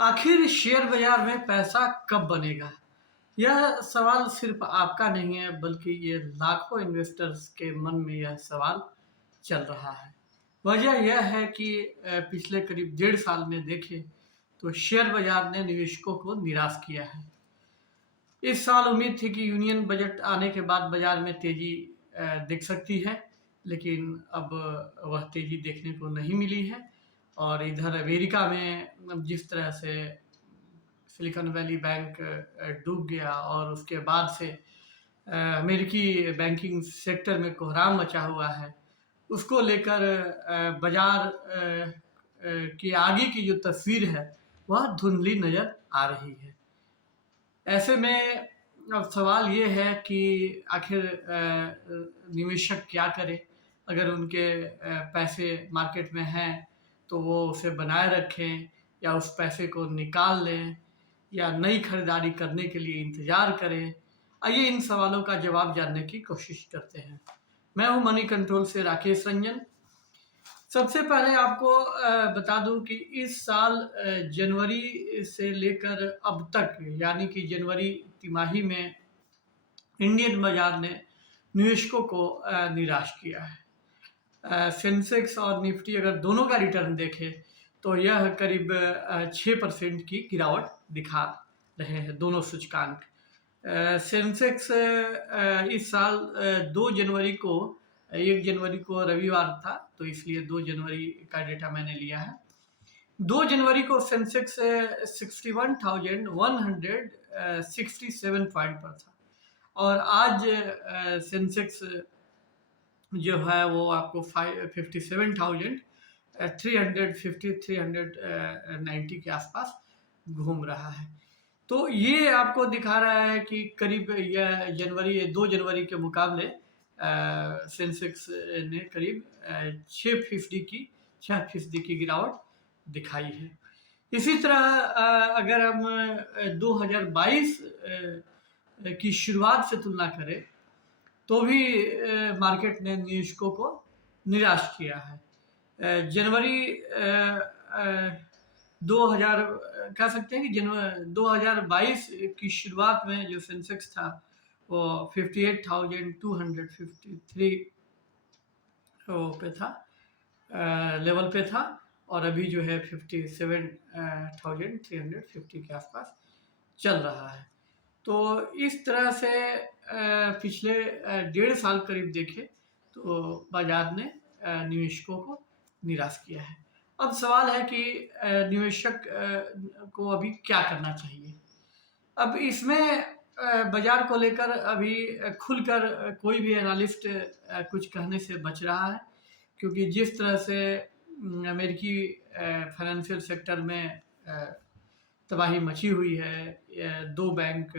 आखिर शेयर बाजार में पैसा कब बनेगा? यह सवाल सिर्फ आपका नहीं है, बल्कि ये लाखों इन्वेस्टर्स के मन में यह सवाल चल रहा है। वजह यह है कि पिछले करीब 1.5 साल में देखें तो शेयर बाजार ने निवेशकों को निराश किया है। इस साल उम्मीद थी कि यूनियन बजट आने के बाद बाजार में तेजी दिख सकती है, लेकिन अब वह तेजी देखने को नहीं मिली है। और इधर अमेरिका में जिस तरह से सिलिकॉन वैली बैंक डूब गया और उसके बाद से अमेरिकी बैंकिंग सेक्टर में कोहराम मचा हुआ है, उसको लेकर बाजार की आगे की जो तस्वीर है वह धुंधली नज़र आ रही है। ऐसे में अब सवाल ये है कि आखिर निवेशक क्या करे। अगर उनके पैसे मार्केट में हैं तो वो उसे बनाए रखें या उस पैसे को निकाल लें या नई खरीदारी करने के लिए इंतज़ार करें। आइए इन सवालों का जवाब जानने की कोशिश करते हैं। मैं हूं मनी कंट्रोल से राकेश रंजन। सबसे पहले आपको बता दूं कि इस साल जनवरी से लेकर अब तक, यानी कि जनवरी तिमाही में इंडियन बाजार ने निवेशकों को निराश किया है। सेंसेक्स और निफ्टी अगर दोनों का रिटर्न देखें तो यह करीब 6% की गिरावट दिखा रहे हैं, दोनों सूचकांक। सेंसेक्स इस साल 2 जनवरी को 1 जनवरी को रविवार था, तो इसलिए 2 जनवरी का डेटा मैंने लिया है। 2 जनवरी को सेंसेक्स 61,167 पॉइंट पर था और आज सेंसेक्स जो है वो आपको 57,390 के आसपास घूम रहा है। तो ये आपको दिखा रहा है कि करीब यह 2 जनवरी के मुकाबले सेंसेक्स ने करीब 6% की गिरावट दिखाई है। इसी तरह अगर हम 2022 की शुरुआत से तुलना करें तो भी मार्केट ने निवेशकों को निराश किया है। जनवरी 2000 कह सकते हैं कि 2022 की शुरुआत में जो सेंसेक्स था वो 58,253 पे था, लेवल पे था, और अभी जो है 57,350 के आसपास चल रहा है। तो इस तरह से पिछले 1.5 साल करीब देखे तो बाजार ने निवेशकों को निराश किया है। अब सवाल है कि निवेशक को अभी क्या करना चाहिए। अब इसमें बाजार को लेकर अभी खुलकर कोई भी एनालिस्ट कुछ कहने से बच रहा है, क्योंकि जिस तरह से अमेरिकी फाइनेंशियल सेक्टर में तबाही मची हुई है, 2 बैंक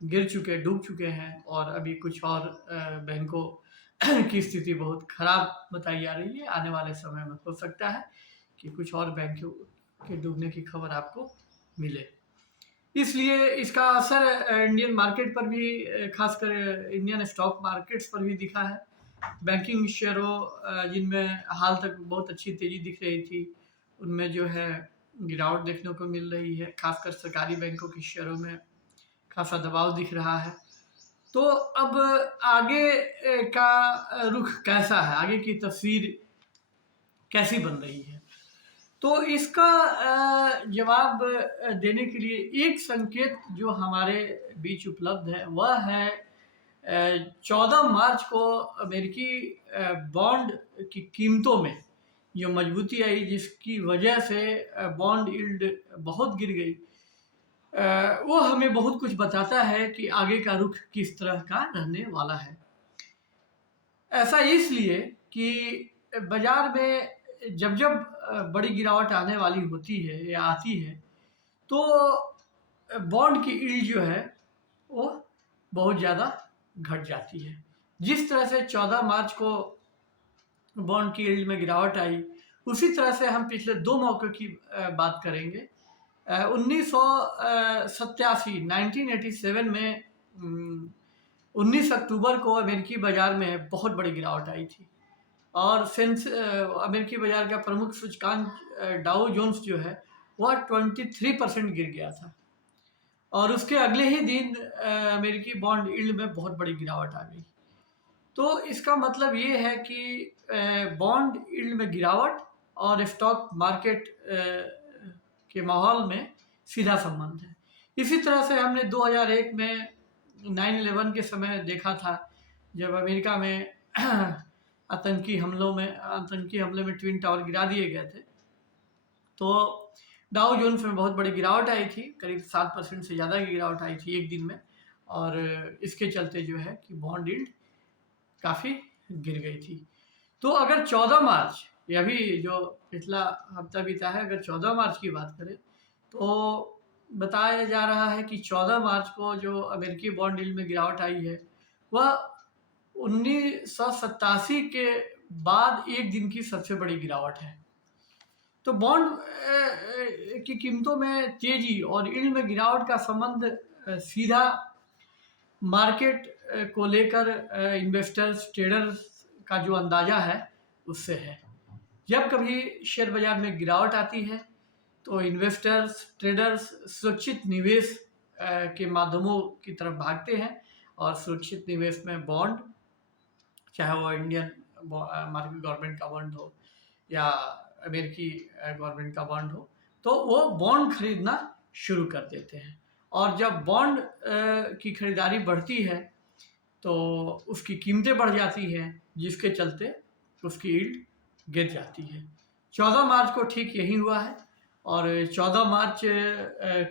डूब चुके हैं और अभी कुछ और बैंकों की स्थिति बहुत खराब बताई जा रही है। आने वाले समय में हो सकता है कि कुछ और बैंकों के डूबने की खबर आपको मिले। इसलिए इसका असर इंडियन मार्केट पर भी, खासकर इंडियन स्टॉक मार्केट्स पर भी दिखा है। बैंकिंग शेयरों जिनमें हाल तक बहुत अच्छी तेजी दिख रही थी, उनमें जो है गिरावट देखने को मिल रही है। खासकर सरकारी बैंकों की शेयरों में खासा दबाव दिख रहा है। तो अब आगे का रुख कैसा है, आगे की तस्वीर कैसी बन रही है, तो इसका जवाब देने के लिए एक संकेत जो हमारे बीच उपलब्ध है वह है 14 मार्च को अमेरिकी बॉन्ड की कीमतों में जो मजबूती आई, जिसकी वजह से बॉन्ड यील्ड बहुत गिर गई। वो हमें बहुत कुछ बताता है कि आगे का रुख किस तरह का रहने वाला है। ऐसा इसलिए कि बाजार में जब बड़ी गिरावट आने वाली होती है या आती है तो बॉन्ड की यील्ड जो है वो बहुत ज़्यादा घट जाती है। जिस तरह से 14 मार्च को बॉन्ड की यील्ड में गिरावट आई, उसी तरह से हम पिछले 2 मौक़ों की बात करेंगे। 1987 में 19 अक्टूबर को अमेरिकी बाजार में बहुत बड़ी गिरावट आई थी और अमेरिकी बाजार का प्रमुख सूचकांक डाउ जोन्स जो है वह 23% गिर गया था और उसके अगले ही दिन अमेरिकी बॉन्ड यील्ड में बहुत बड़ी गिरावट आ गई। तो इसका मतलब ये है कि बॉन्ड यील्ड में गिरावट और स्टॉक मार्केट के माहौल में सीधा संबंध है। इसी तरह से हमने 2001 में 9/11 के समय देखा था, जब अमेरिका में आतंकी हमले में ट्विन टावर गिरा दिए गए थे, तो डाउ जोन्स में बहुत बड़ी गिरावट आई थी, करीब 7% से ज़्यादा की गिरावट आई थी एक दिन में। और इसके चलते जो है कि बॉन्ड यील्ड काफ़ी गिर गई थी। तो अगर 14 मार्च, ये अभी जो पिछला हफ्ता बीता है, अगर 14 मार्च की बात करें तो बताया जा रहा है कि 14 मार्च को जो अमेरिकी बॉन्ड यील्ड में गिरावट आई है वह 1987 के बाद एक दिन की सबसे बड़ी गिरावट है। तो बॉन्ड की कीमतों में तेजी और यील्ड में गिरावट का संबंध सीधा मार्केट को लेकर इन्वेस्टर्स ट्रेडर्स का जो अंदाज़ा है उससे है। जब कभी शेयर बाजार में गिरावट आती है तो इन्वेस्टर्स ट्रेडर्स सुरक्षित निवेश के माध्यमों की तरफ भागते हैं और सुरक्षित निवेश में बॉन्ड, चाहे वो इंडियन मार्केट गवर्नमेंट का बॉन्ड हो या अमेरिकी गवर्नमेंट का बॉन्ड हो, तो वो बॉन्ड खरीदना शुरू कर देते हैं। और जब बॉन्ड की खरीदारी बढ़ती है तो उसकी कीमतें बढ़ जाती हैं, जिसके चलते उसकी यील्ड गिर जाती है। 14 मार्च को ठीक यही हुआ है और 14 मार्च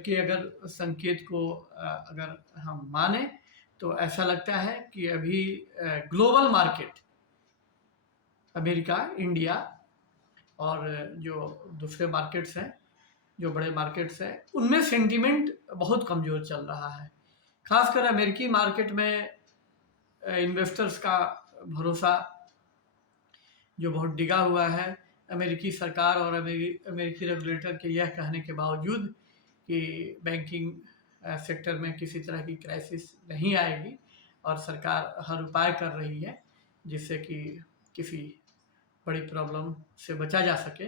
के अगर संकेत को अगर हम माने तो ऐसा लगता है कि अभी ग्लोबल मार्केट, अमेरिका, इंडिया और जो दूसरे मार्केट्स हैं, जो बड़े मार्केट्स हैं, उनमें सेंटीमेंट बहुत कमज़ोर चल रहा है। खासकर अमेरिकी मार्केट में इन्वेस्टर्स का भरोसा जो बहुत डिगा हुआ है। अमेरिकी सरकार और अमेरिकी रेगुलेटर के यह कहने के बावजूद कि बैंकिंग सेक्टर में किसी तरह की क्राइसिस नहीं आएगी और सरकार हर उपाय कर रही है जिससे कि किसी बड़ी प्रॉब्लम से बचा जा सके,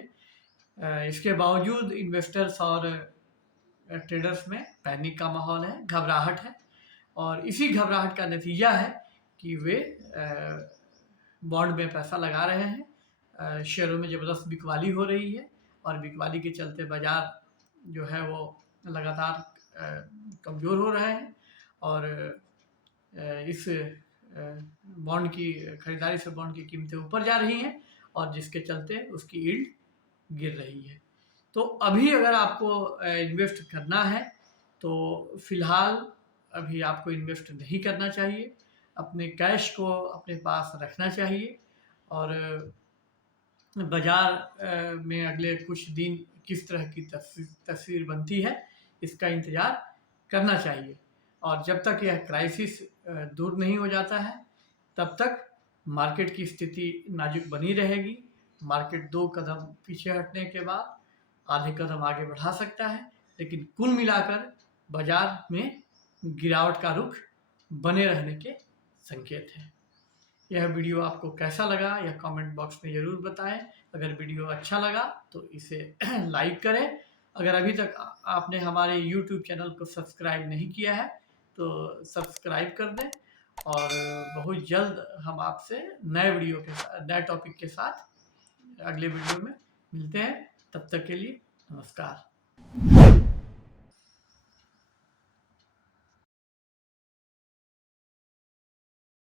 इसके बावजूद इन्वेस्टर्स और ट्रेडर्स में पैनिक का माहौल है, घबराहट है। और इसी घबराहट का नतीजा है कि वे बॉन्ड में पैसा लगा रहे हैं। शेयरों में ज़बरदस्त बिकवाली हो रही है और बिकवाली के चलते बाज़ार जो है वो लगातार कमज़ोर हो रहे हैं और इस बॉन्ड की खरीदारी से बॉन्ड की कीमतें ऊपर जा रही हैं और जिसके चलते उसकी यील्ड गिर रही है। तो अभी अगर आपको इन्वेस्ट करना है तो फ़िलहाल अभी आपको इन्वेस्ट नहीं करना चाहिए। अपने कैश को अपने पास रखना चाहिए और बाज़ार में अगले कुछ दिन किस तरह की तस्वीर बनती है इसका इंतज़ार करना चाहिए। और जब तक यह क्राइसिस दूर नहीं हो जाता है तब तक मार्केट की स्थिति नाजुक बनी रहेगी। मार्केट 2 कदम पीछे हटने के बाद आधे कदम आगे बढ़ा सकता है, लेकिन कुल मिलाकर बाज़ार में गिरावट का रुख बने रहने के संकेत हैं। यह वीडियो आपको कैसा लगा यह कमेंट बॉक्स में ज़रूर बताएं। अगर वीडियो अच्छा लगा तो इसे लाइक करें। अगर अभी तक आपने हमारे YouTube चैनल को सब्सक्राइब नहीं किया है तो सब्सक्राइब कर दें और बहुत जल्द हम आपसे नए टॉपिक के साथ अगले वीडियो में मिलते हैं। तब तक के लिए नमस्कार।